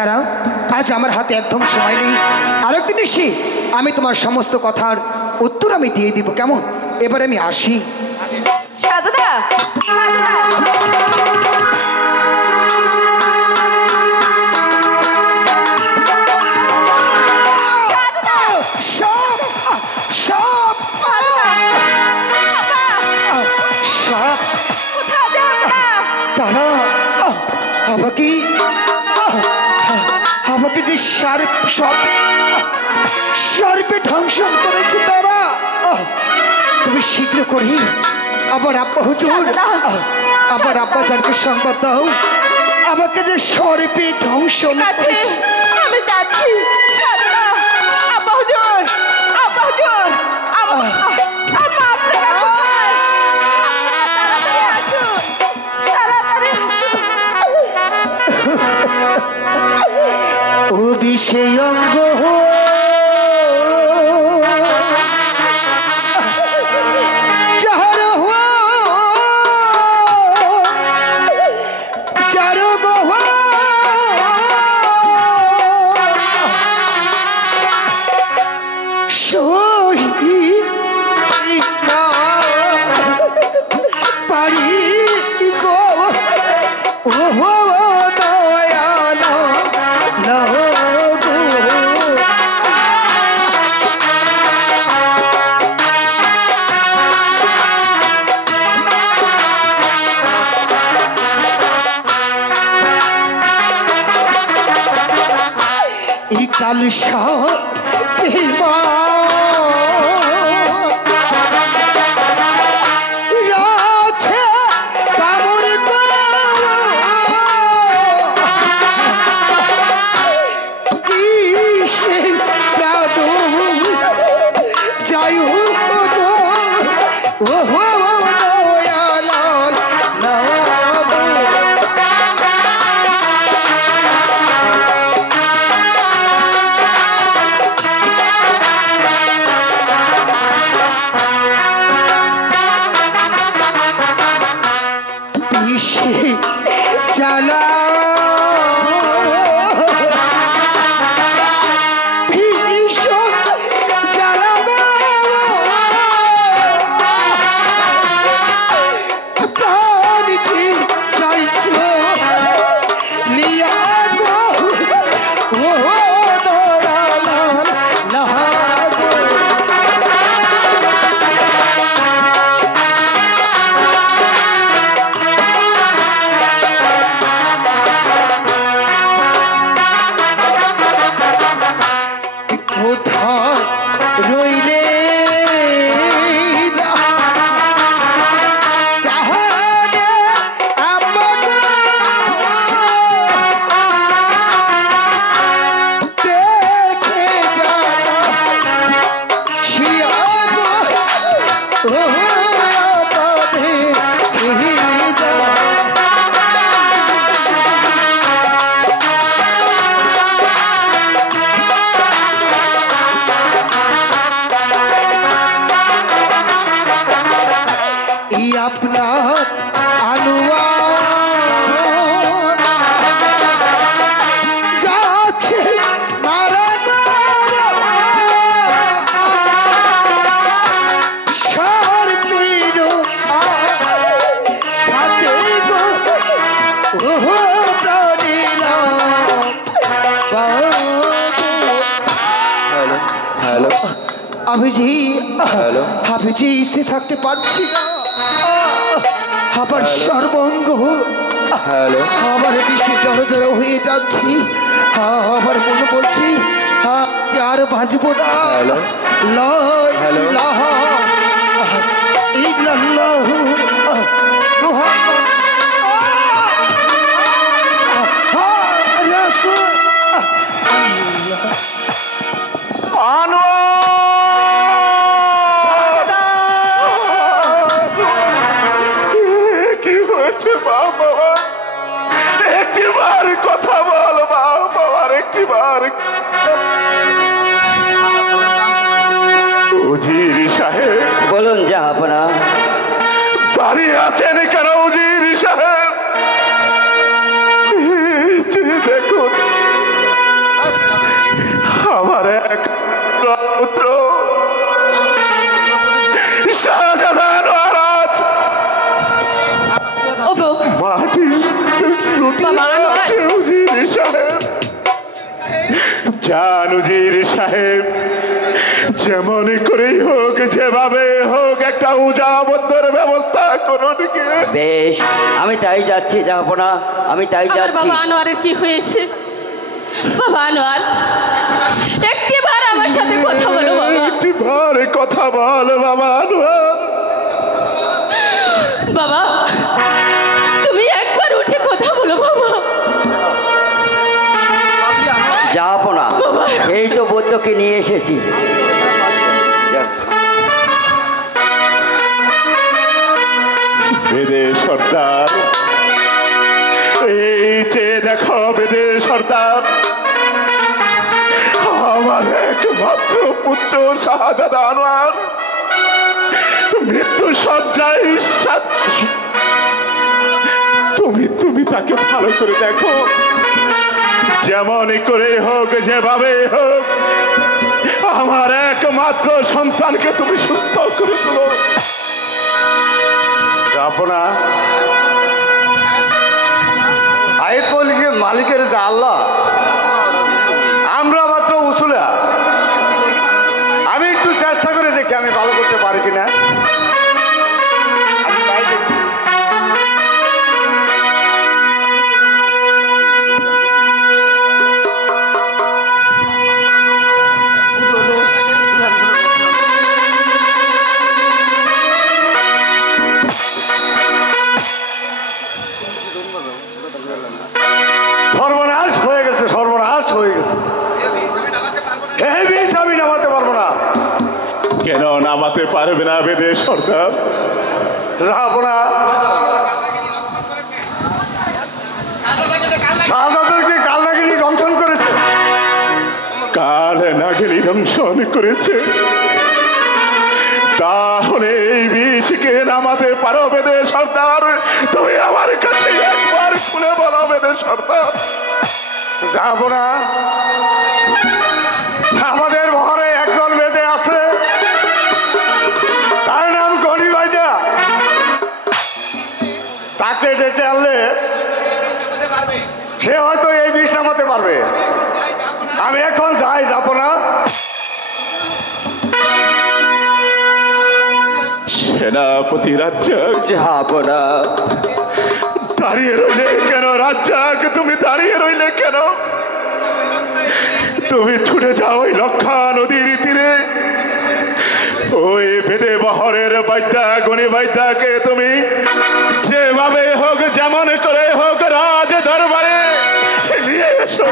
দাঁড়াও, আজ আমার হাতে একদম সময় নেই, আরেকদিন এসে আমি তোমার সমস্ত কথার উত্তর আমি দিয়ে দিব, কেমন? এবার আমি আসি। সাধুদা, সাধুদা। তারা আমাকে আমাকে যে সার্পে ধ্বংসন করেছে তারা, তুমি শীঘ্র করে আবার আব্বা হুজুর, আবার আব্বা জানকে সংবাদ দাও আমাকে যে সার্পে ধ্বংসন করেছে। আমি যাচ্ছি সাধুদা। আব্বা হুজুর, আব্বা হুজুর, আব্বা আপনারা কোথায়? তাড়াতাড়ি আসুন, তাড়াতাড়ি আসুন। ও বিষয় অঙ্গ কালসা জ্বালা আপনার আলুয়া যাচ্ছে মারা সর্পির হাতে গো আমি যে স্থির থাকতে পারছি না, আবার সর্বঙ্গ আবার বেশি জড়ো হয়ে যাচ্ছি, আবার মনে বলছি যে আর বাঁচবো না। একটিবার কথা বল বাবার, একটিবার। উজির সাহেব বলুন জাহাপনা। দাঁড়িয়ে আছেন কেন উজির সাহেব? দেখুন এক পুত্র শাহজাহান মহারাজ ওগো মাটির লুটিয়ে বাবা, আনোয়ার। আছে উজির সাহেব। যান উজির সাহেব, যেমন করেই হোক যেভাবে হোক একটা উজাবদ্ধের ব্যবস্থা করুন গিয়ে। বেশ, আমি তাই যাচ্ছি জাহাপনা, আমি তাই আমার যাচ্ছি। বাবা আনোয়ারের কি হয়েছে? বাবা আনোয়ার, একটিবার আমার সাথে কথা বলো বাবা। একটিবার কথা বল বাবা আনোয়ার। বাবা, তুমি একবার উঠে কথা বলো বাবা। জাহাপনা, বাবা। এই তো বৌদ্ধকে নিয়ে এসেছি। যাক। বেদে সর্দার, এই যে দেখো বেদে সর্দার, আমার একমাত্র পুত্র শাহজাদা আনোয়ার মৃত্যু সজ্জায় তুমি তাকে ভালো করে দেখো, যেমন করে হোক যেভাবে হোক আমার একমাত্র সন্তানকে তুমি সুস্থ করে তোলো। আপনা আয়ের মালিকের যা আল্লাহ, আমরা মাত্র উসুলা। আমি একটু চেষ্টা করে দেখি আমি ভালো করতে পারি কিনা। আমি তাই দেখছি। সর্বনাশ হয়ে গেছে, সর্বনাশ হয়ে গেছে। এই বিষ আমি নামাতে পারবো না। কেন নামাতে পারবে না বেদে সর্দার? যাবো না। শাহজাদাকে কাল নাগিনী দংশন করেছে। কাল নাগেলি দংশন করেছে, তাহলে এই বিষকে নামাতে পারো বেদে সর্দার? তুমি আমার কাছে একবার খুলে বলো বেদে সর্দার। যাবো না। আমাদের বহরে একজন বেদে আছে, তার নাম গনি ভাইজা। তাকে ডেকে আনলে সে হয়তো এই বিষ নামাতে পারবে। আমি এখন যাই, যাবো না। সেনাপতি রাজ্জাক, জাহাপনা, দাঁড়িয়ে রইলে কেন রাজ্জাক? তুমি দাঁড়িয়ে রইলে কেন? তুমি ছুটে যাও ওই লক্ষা নদীর তীরে, ওই বেদে বহরের বাইদ্যা গণি বাইদ্যাকে তুমি যেভাবে হোক যেমন করে হোক রাজ দরবারে নিয়ে এসো।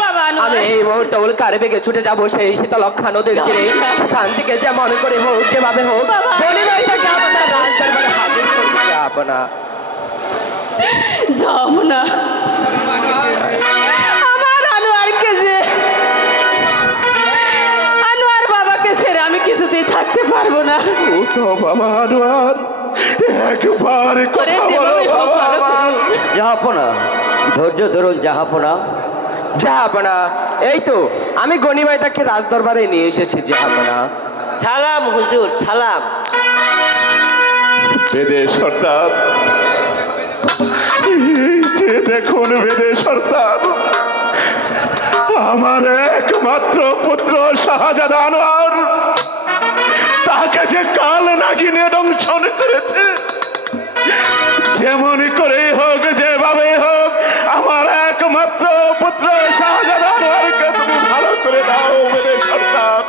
বাবা আমি আনোয়ার, এই মুহূর্তে উল্কার বেগে ছুটে যাবো সেই শীতলক্ষা নদীর তীরে। সেখান থেকে যেমন করে হোক যেভাবে হোক বাবা। বলি ভাইটাকে আপনার রাজদরবারে হাজির করতে যাবো না। যাব না। আমার আনোয়ারকে যে, আনোয়ার বাবাকে ছেড়ে আমি কিছুতেই থাকতে পারবো না। ওঠো বাবা আনোয়ার, একবার করে কথা বলো যেভাবে হোক বাবা ভালো আমার। করুন। জাহাপনা, ধৈর্য ধরুন জাহাপনা। যাবো এই তো আমি গনি ভাইটাকে রাজদরবারে নিয়ে এসেছি। যাবো না। সালাম হুজুর, সালাম। বেদে সর্দার, এই যে দেখুন বেদে সর্দার, আমার একমাত্র পুত্র শাহজাদা আনোয়ার, তাকে যে কাল নাগিনে দংশন করেছে। যেমন করে হোক যেভাবে হোক আমার একমাত্র পুত্র শাহজাদা আনোয়ারকে তুমি ভালো করে দাও বেদে সর্দার।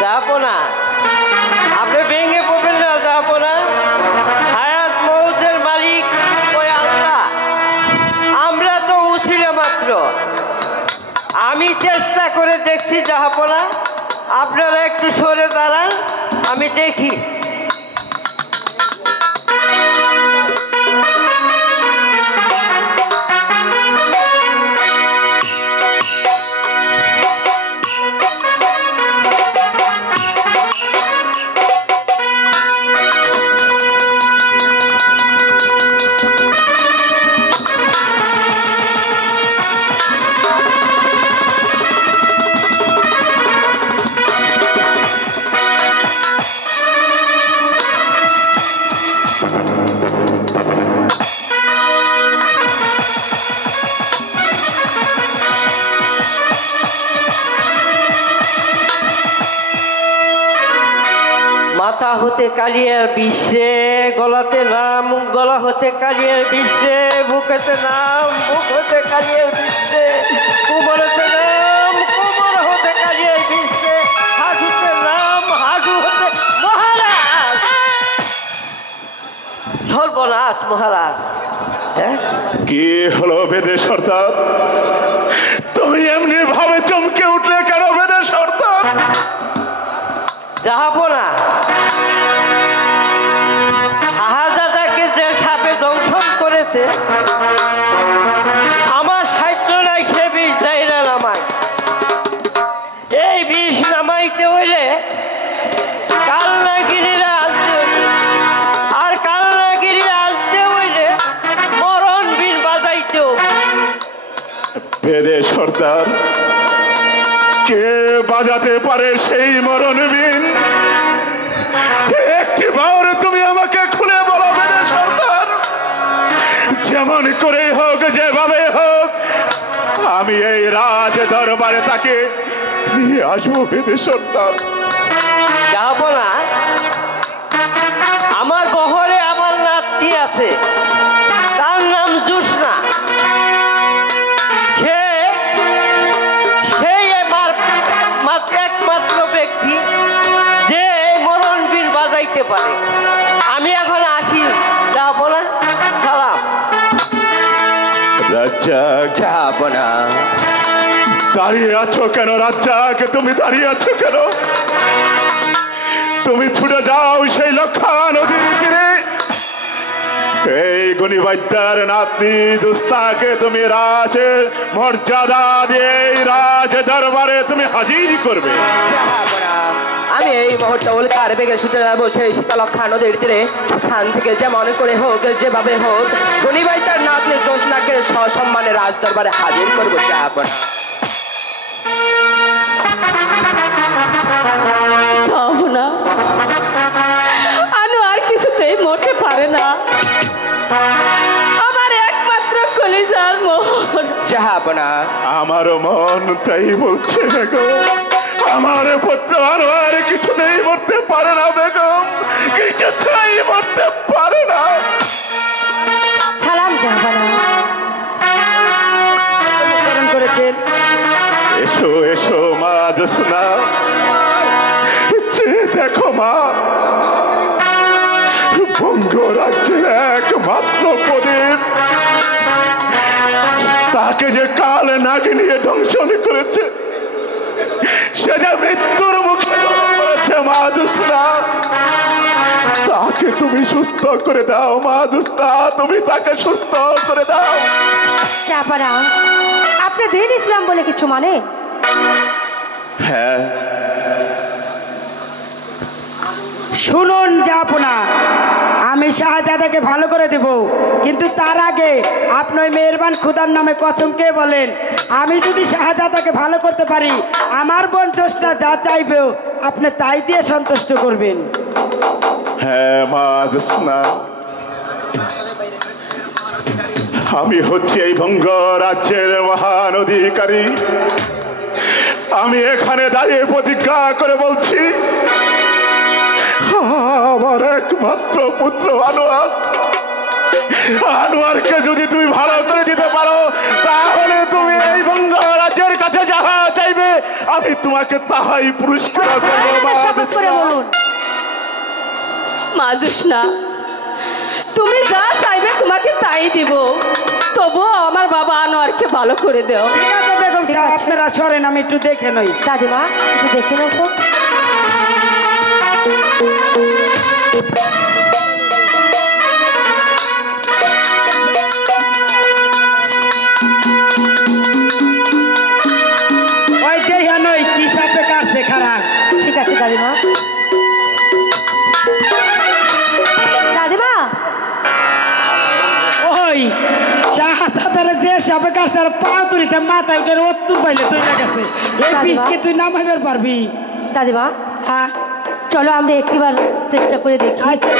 জাহাপনা, আপনি ভেঙে পড়বেন না জাহাপনা। হায়াত মৌতের মালিক ওই আল্লাহ, আমরা তো উছিলা মাত্র। আমি চেষ্টা করে দেখছি জাহাপনা, আপনারা একটু সরে দাঁড়ান, আমি দেখি। মাথা হতে কালিয়ার বিশ্বে, গলাতে নাম, গলা হতে কালিয়ার বিশ্বে, বুকেতে নাম, বুক হতে কালিয়ার বিশ্বে, কোমরেতে নাম, কোমর হতে কালিয়ার বিশ্বে, হাঁটুতে নাম, হাঁটু হতে মহারাজ। সর্বনাশ মহারাজ। হ্যাঁ, কি হলো বেদে সর্দার? তুমি এমনি ভাবে চমকে উঠলে কেন বেদে সর্দার? জাহাপনা, শাহজাদাকে যে সাপে দংশন করেছে, আমার সাহিত্য নাই সে বিষ দেয় না নামায়। এই বিষ নামাইতে হইলে কালনাগিরিরা আনতে হইলে, আর কালনাগিরিরা আনতে হইলে মরণ বীর বাজাইতে হবে। বেদে সর্দার, কে বাজাতে পারে সেই মরণ বিন? একটি বার তুমি আমাকে খুলে বলো বেদে সর্দার। যেমন করে হোক, যেভাবে হোক, আমি এই রাজ দরবারে তাকে নিয়ে আসবো বেদে সর্দার। জাহাপনা, আমার বহরে আমার নাতি আছে, তার নাম জুসনা। সেই আমার একমাত্র ব্যক্তি যে মরণ বীর বাজাইতে পারে। আমি এখন আসি জাহাপনা, সালাম। রাজ্জাক, জাহাপনা, দাঁড়িয়ে আছো কেন রাজ্জাক? তুমি দাঁড়িয়ে আছো কেন? তুমি ছুটে যাও সেই লক্ষা নদীর তীরে। এই গণিবাদ্যার নাতনি দুস্তাকে তুমি রাজের মর্যাদা দিয়ে এই রাজ দরবারে তুমি হাজির করবে। জাহাপনা, আমি এই মুহূর্তে উল্কার বেগে ছুটে যাবো সেই শীতলক্ষা নদীর তীরে। সেখান থেকে যেমন করে হোক, যেভাবে হোক, গণিবাইতার নাতনি জ্যোৎস্নাকে সসম্মানে রাজ দরবারে হাজির করবো। জাহাপনা, যাব না, আনো আর কিছুতেই মরতে পারে না। আমার একমাত্র কলিজার মোহর। জাহাপনা, আমার মন তাই বলছে বেগম, আমার পুত্র আনোয়ার কিছুতেই মরতে পারে না বেগম, কিছুতেই মরতে পারে না। সালাম জাহাপনা। অনুসরণ করেছেন। এসো এসো মা জোসনা, চেয়ে দেখো মা, বঙ্গ রাজ্যের একমাত্র প্রদীপ, তাকে যে কাল নাগিনিয়ে দংশন করেছে, সে যে মৃত্যুর মুখে পড়েছে মা জোসনা, তাকে তুমি সুস্থ করে দাও মা জোসনা, তুমি তাকে সুস্থ করে দাও। চাপারা, আপনি দিন ইসলাম বলে কিছু মানে? হ্যাঁ, শুনুন জাহাপনা, আমি শাহজাদাকে ভালো করে দেব, কিন্তু তার আগে আপনি ওই মেহেরবান খুদার নামে কসম কে বলেন, আমি যদি শাহজাদাকে ভালো করতে পারি, আমার বোন জ্যোৎস্না যা চাইবে আপনি তাই দিয়ে সন্তুষ্ট করবেন। হ্যাঁ মা জোসনা, আমি হচ্ছি এই ভঙ্গ রাজ্যের মহান অধিকারী। আমি এখানে দাঁড়িয়ে প্রতিজ্ঞা করে বলছি, আমার একমাত্র পুত্র আনোয়ার, আনোয়ারকে যদি তুমি ভালো করে দিতে পারো, তাহলে তুমি এই ভঙ্গ রাজ্যের কাছে যাহা চাইবে আমি তোমাকে তাহাই পুরস্কার করবো মা শপথ করে জোসনা। বলুন। মা জোসনা, তুমি যা চাইবে তোমাকে তাই দিব, তবুও আমার বাবা আনোয়ারকে ভালো করে দাও। ঠিক আছে বেগম সাহেব, আপনারা সরেন, আমি একটু দেখে নই। দাদিমা, একটু দেখে নাও তো। ওই দেহা নই কি সাপে কাটছে খারাপ। ঠিক আছে দাদিমা। দাদিমা, ওই শাহজাদারে যে সাপে কাটছে আর পা তুলিতে মাথায় উঠে অত্তর পাইলে চলে গেছে। এই বিষকে তুই নামাইবার পারবি? দাদিমা, হ্যাঁ, চলো আমরা একটিবার চেষ্টা করে দেখি। আচ্ছা